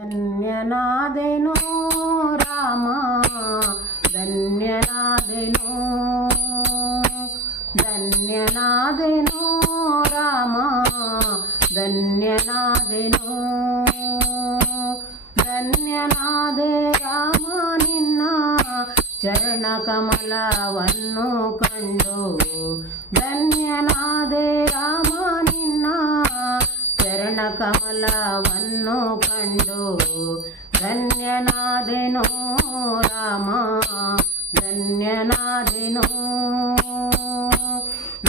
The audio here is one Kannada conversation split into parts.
ಧನ್ಯನಾದೆನೋ ರಾಮ ಧನ್ಯನಾದೆನೋ ಧನ್ಯನಾದೆನೋ ರಾಮ ಧನ್ಯನಾದೆನೋ ಧನ್ಯನಾದೆ ರಾಮ ನಿನ್ನ ಚರಣ ಕಮಲವನ್ನು ಕಂಡು ಧನ್ಯನಾದೆ ರಾಮ ನಿನ್ನ ಚರಣ ಕಮಲವನ್ನು ಕಂಡು ಧನ್ಯನಾದೆನೋ ರಾಮ ಧನ್ಯನಾದೆನೋ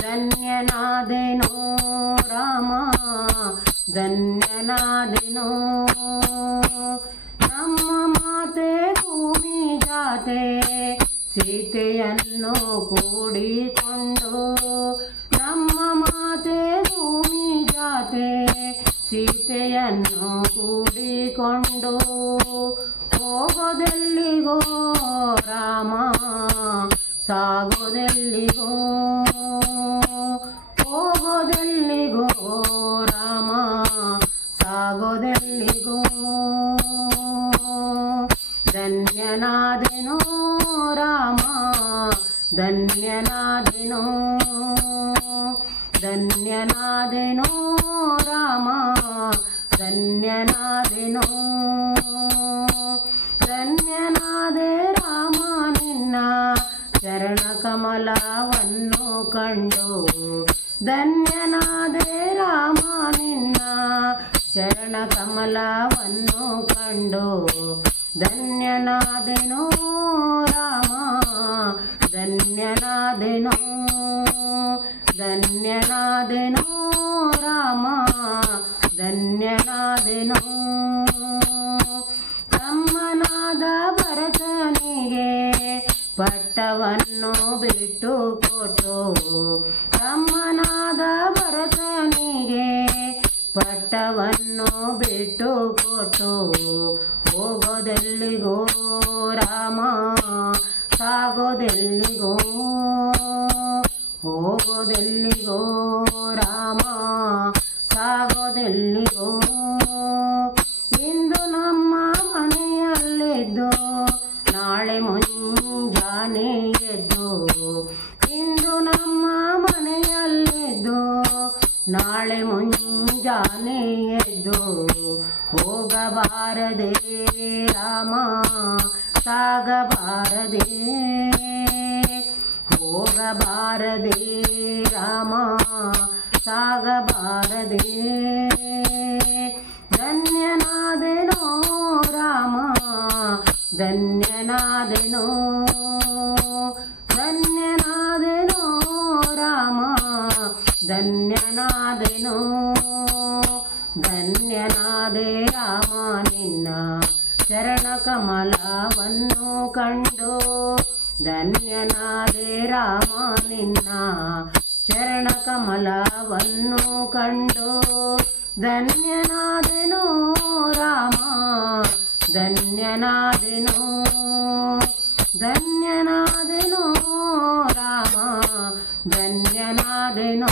ಧನ್ಯನಾದೆನೋ ರಾಮ ಧನ್ಯನಾದೆನೋ ನಮ್ಮ ಮಾತೆ ಭೂಮಿ ಜಾತೆ ಸೀತೆಯನ್ನು ಕೂಡಿಕೊಂಡು ನಮ್ಮ ಮಾತೆ ಭೂಮಿ ಜಾತೆ ಸೀತೆಯನ್ನು ಕೂಡಿಕೊಂಡು ಹೋಗೋದೆಲ್ಲಿಗೋ ರಾಮ ಸಾಗೋದೆಲ್ಲಿಗೋ ಹೋಗೋದೆಲ್ಲಿಗೋ ರಾಮ ಸಾಗೋದೆಲ್ಲಿಗೋ ಧನ್ಯನಾದೆನೋ ರಾಮ ಧನ್ಯನಾದೆನೋ ಧನ್ಯನಾದೆನೋ ರಾಮ ಧನ್ಯನಾದೆನೋ ಧನ್ಯನಾದೆ ರಾಮ ನಿನ್ನ ಚರಣ ಕಮಲವನ್ನು ಕಂಡು ಧನ್ಯನಾದೆ ರಾಮ ನಿನ್ನ ಚರಣ ಕಮಲವನ್ನು ಕಂಡು ಧನ್ಯನಾದೆನೋ ರಾಮ ಧನ್ಯನಾದೆನೋ ಧನ್ಯನಾದೆನೋ ರಾಮ ಧನ್ಯನಾದೆನೋ ತಮ್ಮನಾದ ಭರತನಿಗೆ ಪಟ್ಟವನ್ನು ಬಿಟ್ಟು ಕೊಟ್ಟು ತಮ್ಮನಾದ ಭರತನಿಗೆ ಪಟ್ಟವನ್ನು ಬಿಟ್ಟು ಕೊಟ್ಟು ಹೋಗೋದೆಲ್ಲಿಗೋ ರಾಮ ಸಾಗೋದೆಲ್ಲಿಗೋ ಹೋಗೋದೆಲ್ಲಿಗೋ ರಾಮ ಸಾಗೋದೆಲ್ಲಿಗೋ ಇಂದು ನಮ್ಮ ಮನೆಯಲ್ಲಿದ್ದು ನಾಳೆ ಮುಂಜಾನೆ ಎದ್ದು ಇಂದು ನಮ್ಮ ಮನೆಯಲ್ಲಿದ್ದು ನಾಳೆ ಮುಂಜಾನೆ ಎದ್ದು ಹೋಗಬಾರದೆ ರಾಮ ಸಾಗಬಾರದೆ ಹೋಗಬಾರದೆ ರಾಮ ಸಾಗಬಾರದೆ ಧನ್ಯನಾದೆನೋ ರಾಮ ಧನ್ಯನಾದೆನೋ ಧನ್ಯನಾದೆನೋ ರಾಮ ಧನ್ಯನಾದೆನೋ ಧನ್ಯನಾದೆ ರಾಮ ನಿನ್ನ ಚರಣ ಕಮಲವನ್ನು ಕಂಡು ಧನ್ಯನಾದೆ ರಾಮ ನಿನ್ನ ಚರಣ ಕಮಲವನ್ನು ಕಂಡು ಧನ್ಯನಾದೆನೋ ರಾಮ ಧನ್ಯನಾದೆನೋ ಧನ್ಯನಾದೆನೋ ರಾಮ ಧನ್ಯನಾದೆನೋ